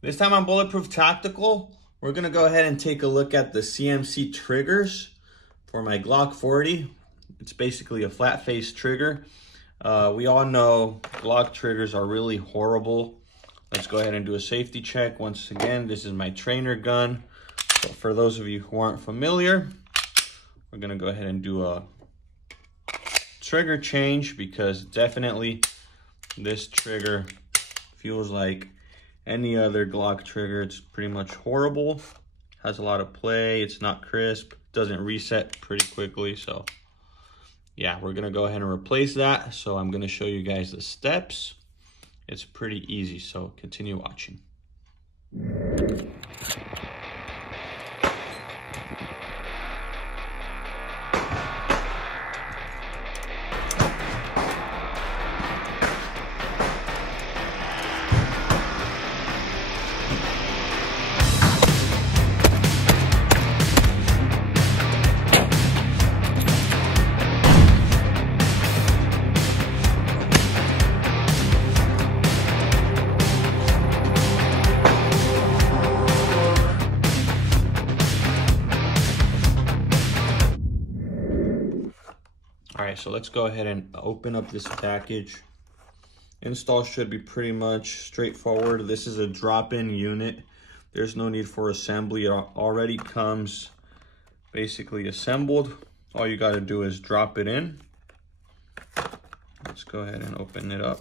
This time on Bulletproof Tactical, we're gonna go ahead and take a look at the CMC triggers for my Glock 40. It's basically a flat face trigger. We all know Glock triggers are really horrible. Let's go ahead and do a safety check. Once again, this is my trainer gun. So for those of you who aren't familiar, we're gonna go ahead and do a trigger change because definitely this trigger feels like any other Glock trigger. It's pretty much horrible. Has a lot of play. It's not crisp. Doesn't reset pretty quickly. So yeah, we're gonna go ahead and replace that. So I'm gonna show you guys the steps. It's pretty easy, so continue watching. All right, so let's go ahead and open up this package. Install should be pretty much straightforward. This is a drop-in unit. There's no need for assembly. It already comes basically assembled. All you gotta do is drop it in. Let's go ahead and open it up.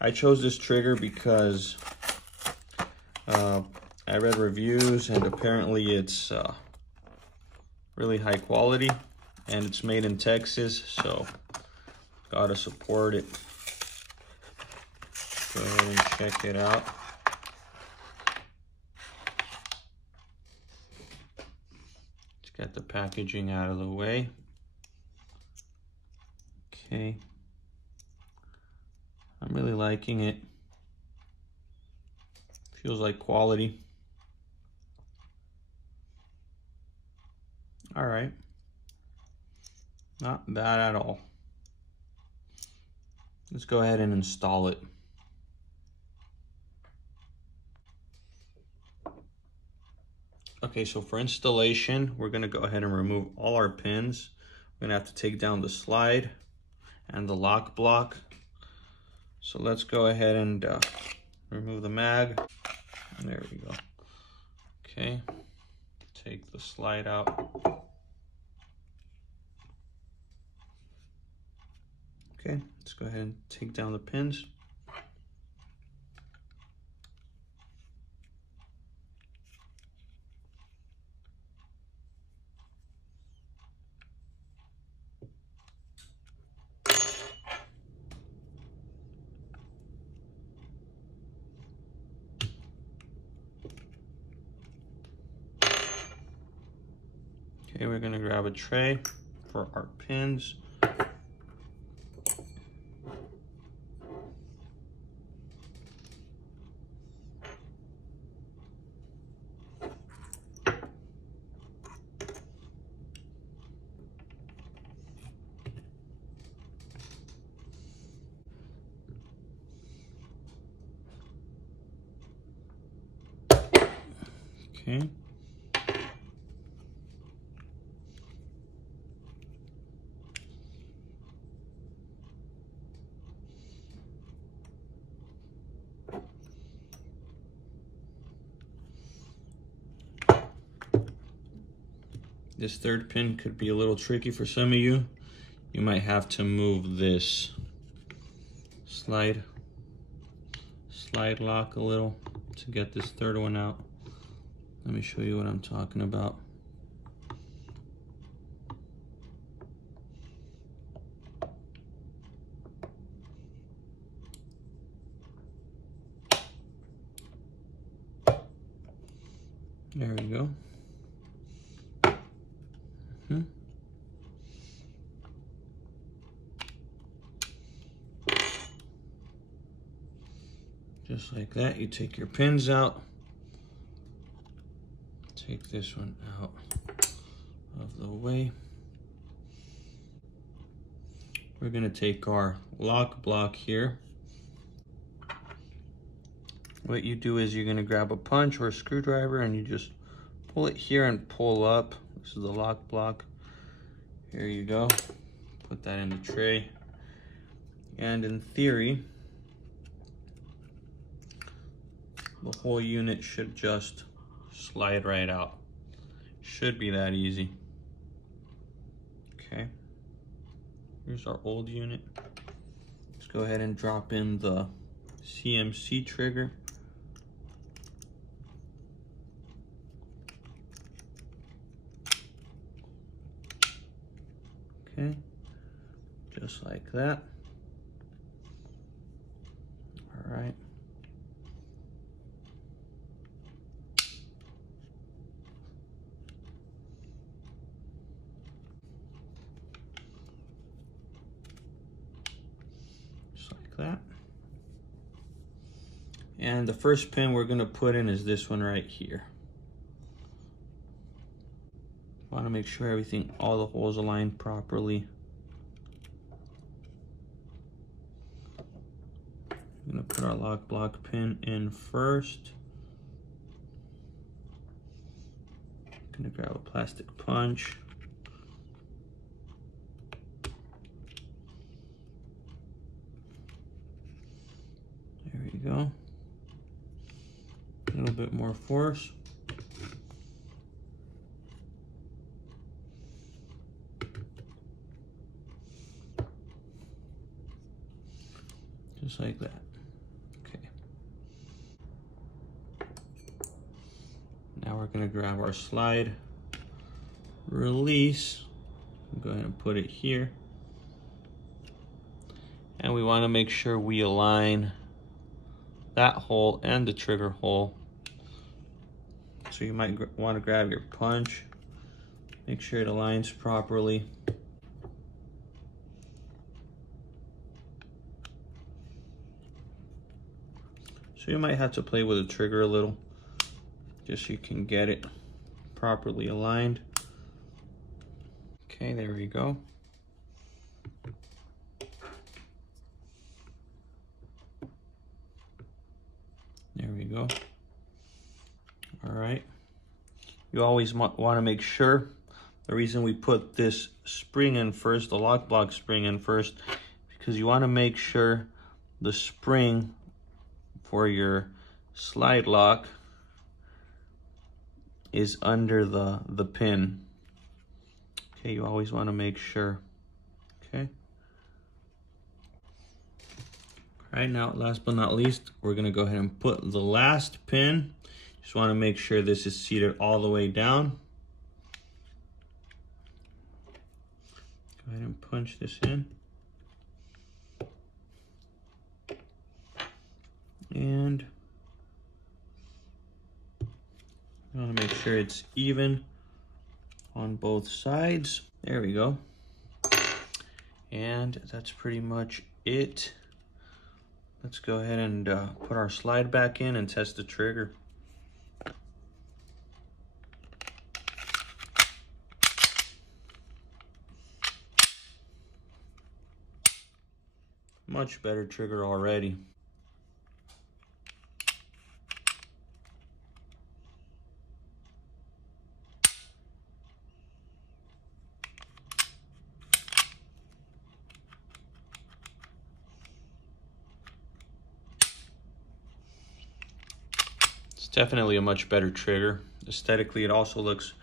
I chose this trigger because I read reviews and apparently it's really high quality. And it's made in Texas, so gotta support it. Go ahead and check it out. Let's get the packaging out of the way. Okay. I'm really liking it. Feels like quality. All right. Not bad at all. Let's go ahead and install it. Okay, so for installation, we're gonna go ahead and remove all our pins. We're gonna have to take down the slide and the lock block. So let's go ahead and remove the mag. There we go. Okay, take the slide out. Okay, let's go ahead and take down the pins. Okay, we're gonna grab a tray for our pins. Okay. This third pin could be a little tricky for some of you. You might have to move this slide lock a little to get this third one out. Let me show you what I'm talking about. There we go. Just like that, you take your pins out. Take this one out of the way. We're gonna take our lock block here. what you do is you're gonna grab a punch or a screwdriver and you just pull it here and pull up. This is the lock block. Here you go. Put that in the tray. And in theory, the whole unit should just slide right out. Should be that easy. Okay. Here's our old unit. Let's go ahead and drop in the CMC trigger. Okay, just like that. All right. Just like that. And the first pin we're gonna put in is this one right here. Want to make sure everything, all the holes align properly. I'm gonna put our lock block pin in first. Gonna grab a plastic punch. There we go. A little bit more force. Just like that. Okay. Now we're gonna grab our slide, release, go ahead and put it here. And we wanna make sure we align that hole and the trigger hole. So you might wanna grab your punch, make sure it aligns properly. So you might have to play with the trigger a little, just so you can get it properly aligned. Okay, there we go. There we go. All right. You always want to make sure, the reason we put this spring in first, the lock block spring in first, because you want to make sure the spring for your slide lock is under the pin. Okay, you always want to make sure. Okay. All right, now last but not least, we're gonna go ahead and put the last pin. Just want to make sure this is seated all the way down. Go ahead and punch this in. And I want to make sure it's even on both sides. There we go. And that's pretty much it. Let's go ahead and put our slide back in and test the trigger. Much better trigger already. Definitely a much better trigger. Aesthetically, it also looks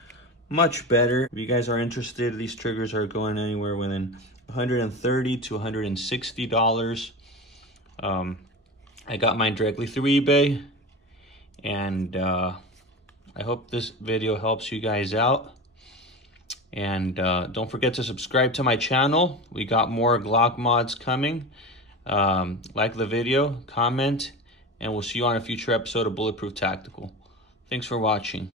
much better. If you guys are interested, these triggers are going anywhere within $130 to $160. I got mine directly through eBay, and I hope this video helps you guys out. And don't forget to subscribe to my channel. We got more Glock mods coming. Like the video, comment, and we'll see you on a future episode of Bulletproof Tactical. Thanks for watching.